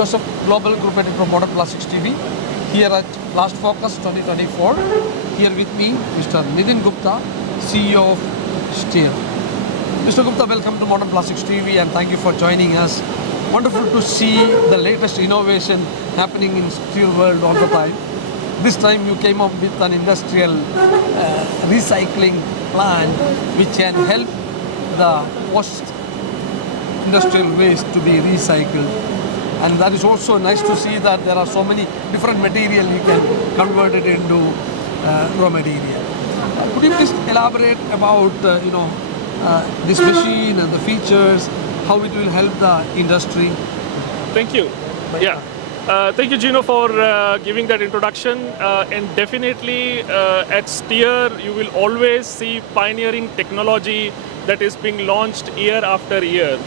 Joseph, Global Group Head from Modern Plastics TV, here at plastfocus 2024. Here with me, Mr. Nitin Gupta, CEO of Steel. Mr. Gupta, welcome to Modern Plastics TV and thank you for joining us. Wonderful to see the latest innovation happening in steel world all the time. This time you came up with an industrial recycling plant which can help the post-industrial waste to be recycled. And that is also nice to see that there are so many different material you can convert it into raw material. Could you please elaborate about this machine and the features, how it will help the industry? Thank you. Yeah. Thank you, Ginu, for giving that introduction. And definitely at Steer, you will always see pioneering technology that is being launched year after year.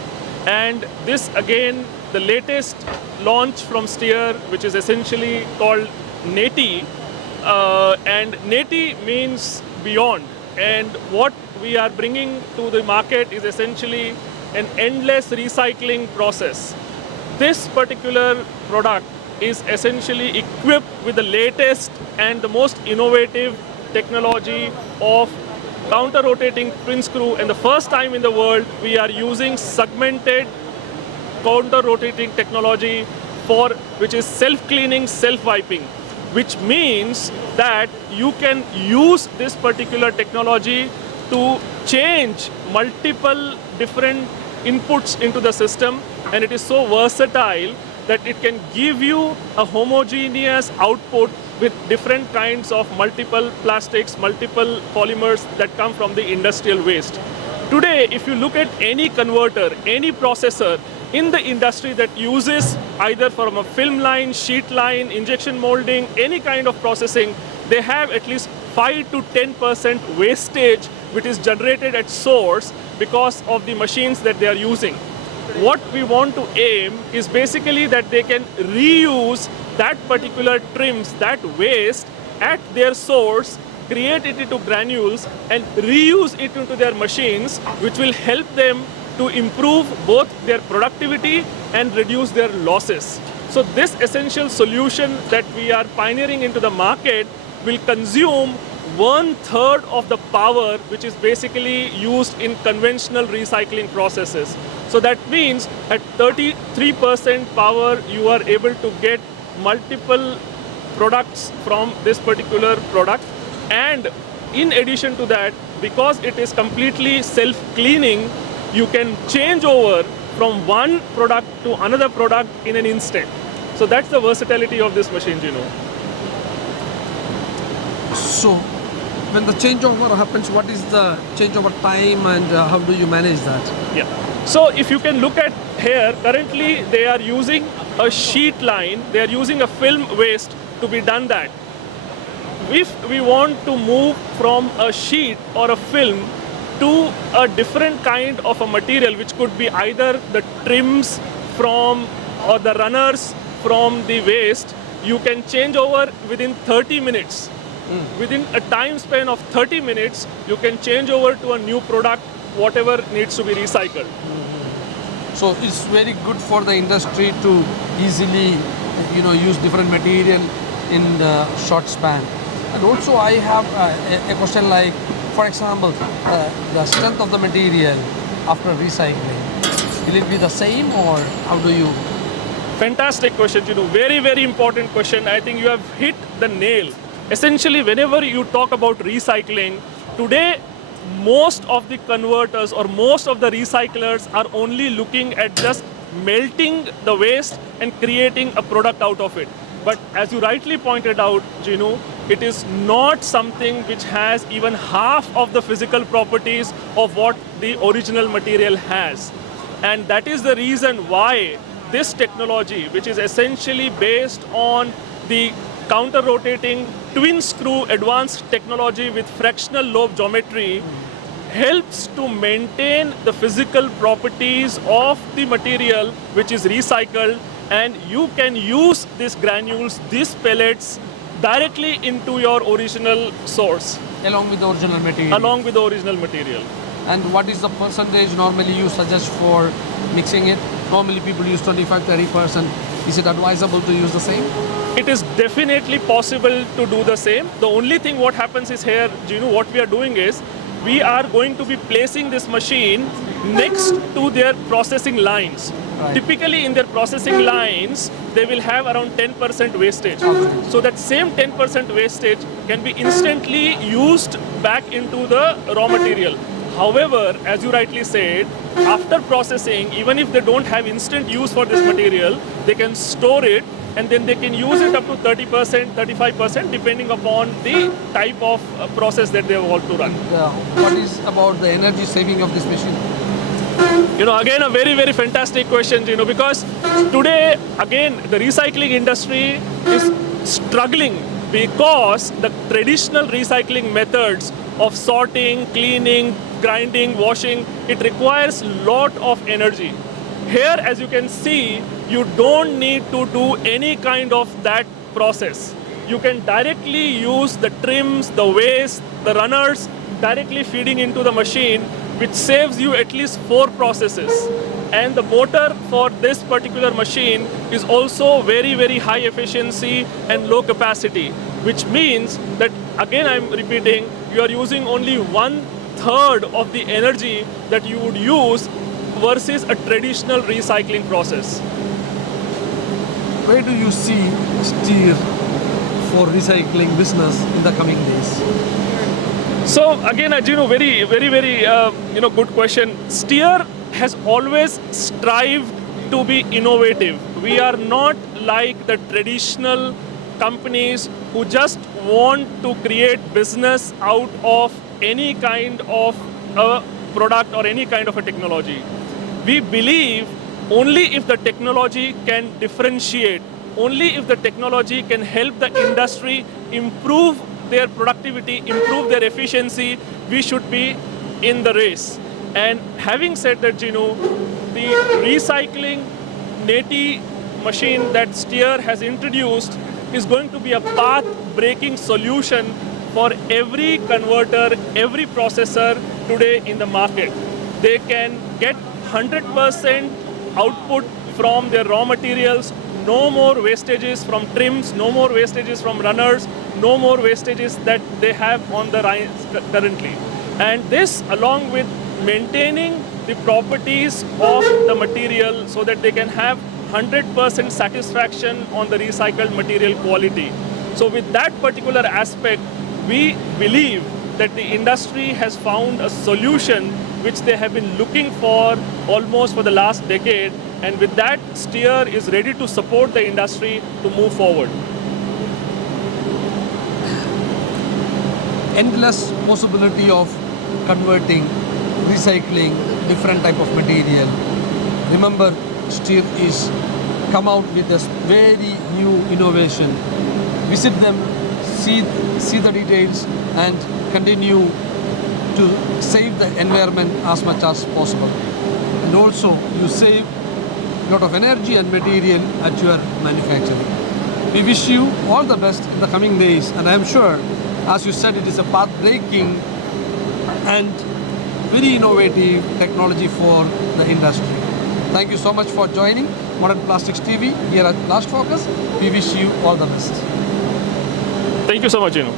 And this again, the latest launch from Steer, which is essentially called NETI, and NETI means beyond. And what we are bringing to the market is essentially an endless recycling process. This particular product is essentially equipped with the latest and the most innovative technology of counter-rotating twin screw, and the first time in the world we are using segmented counter-rotating technology which is self-cleaning, self-wiping, which means that you can use this particular technology to change multiple different inputs into the system, and it is so versatile that it can give you a homogeneous output with different kinds of multiple plastics, multiple polymers that come from the industrial waste. Today, if you look at any converter, any processor in the industry that uses either from a film line, sheet line, injection molding, any kind of processing, they have at least 5 to 10% wastage which is generated at source because of the machines that they are using. What we want to aim is basically that they can reuse that particular trims, that waste at their source, create it into granules and reuse it into their machines, which will help them to improve both their productivity and reduce their losses. So this essential solution that we are pioneering into the market will consume 1/3 of the power which is basically used in conventional recycling processes. So that means at 33% power you are able to get multiple products from this particular product, and in addition to that, because it is completely self-cleaning, you can change over from one product to another product in an instant. So that's the versatility of this machine, you know. So when the changeover happens, what is the changeover time and how do you manage that? Yeah. So if you can look at here, currently they are using a sheet line, they are using a film waste to be done that. If we want to move from a sheet or a film to a different kind of a material, which could be either the trims from or the runners from the waste, you can change over within 30 minutes. Within a time span of 30 minutes, you can change over to a new product, whatever needs to be recycled. So it's very good for the industry to easily, use different material in the short span. And also I have a question like, for example, the strength of the material after recycling, will it be the same or how do you? Fantastic question, very, very important question. I think you have hit the nail. Essentially, whenever you talk about recycling, today most of the converters or most of the recyclers are only looking at just melting the waste and creating a product out of it. But as you rightly pointed out, Ginu, it is not something which has even half of the physical properties of what the original material has. And that is the reason why this technology, which is essentially based on the counter-rotating twin screw advanced technology with fractional lobe geometry, helps to maintain the physical properties of the material which is recycled, and you can use these granules, these pellets, directly into your original source. Along with the original material. Along with the original material. And what is the percentage normally you suggest for mixing it? Normally people use 25-30%. Is it advisable to use the same? It is definitely possible to do the same. The only thing what happens is here, Ginu, what we are doing is, we are going to be placing this machine next to their processing lines. Right. Typically in their processing lines, they will have around 10% wastage. Okay. So that same 10% wastage can be instantly used back into the raw material. However, as you rightly said, after processing, even if they don't have instant use for this material, they can store it and then they can use it up to 30%, 35% depending upon the type of process that they want to run. Yeah. What is about the energy saving of this machine? You know, again, a very, very fantastic question, you know, because today, again, the recycling industry is struggling because the traditional recycling methods of sorting, cleaning, grinding, washing, it requires a lot of energy. Here, as you can see, you don't need to do any kind of that process. You can directly use the trims, the waste, the runners, directly feeding into the machine, which saves you at least 4 processes. And the motor for this particular machine is also very, very high efficiency and low capacity, which means that, again I'm repeating, you are using only 1/3 of the energy that you would use versus a traditional recycling process. Where do you see Steer for recycling business in the coming days? So again, Ginu, very good question. Steer has always strived to be innovative. We are not like the traditional companies who just want to create business out of any kind of a product or any kind of a technology. We believe only if the technology can differentiate, only if the technology can help the industry improve their productivity, improve their efficiency, we should be in the race. And having said that, Ginu, the recycling neti machine that Steer has introduced is going to be a path-breaking solution for every converter, every processor today in the market. They can get 100% output from their raw materials, no more wastages from trims, no more wastages from runners, no more wastages that they have on the lines currently. And this, along with maintaining the properties of the material so that they can have 100% satisfaction on the recycled material quality. So with that particular aspect, we believe that the industry has found a solution which they have been looking for almost for the last decade, and with that, Steer is ready to support the industry to move forward. Endless possibility of converting, recycling different type of material. Remember, Steer is come out with this very new innovation. Visit them, see the details, and continue to save the environment as much as possible. And also, you save a lot of energy and material at your manufacturing. We wish you all the best in the coming days, and I am sure, as you said, it is a path-breaking and very innovative technology for the industry. Thank you so much for joining Modern Plastics TV here at Plast Focus. We wish you all the best. Thank you so much, Ginu.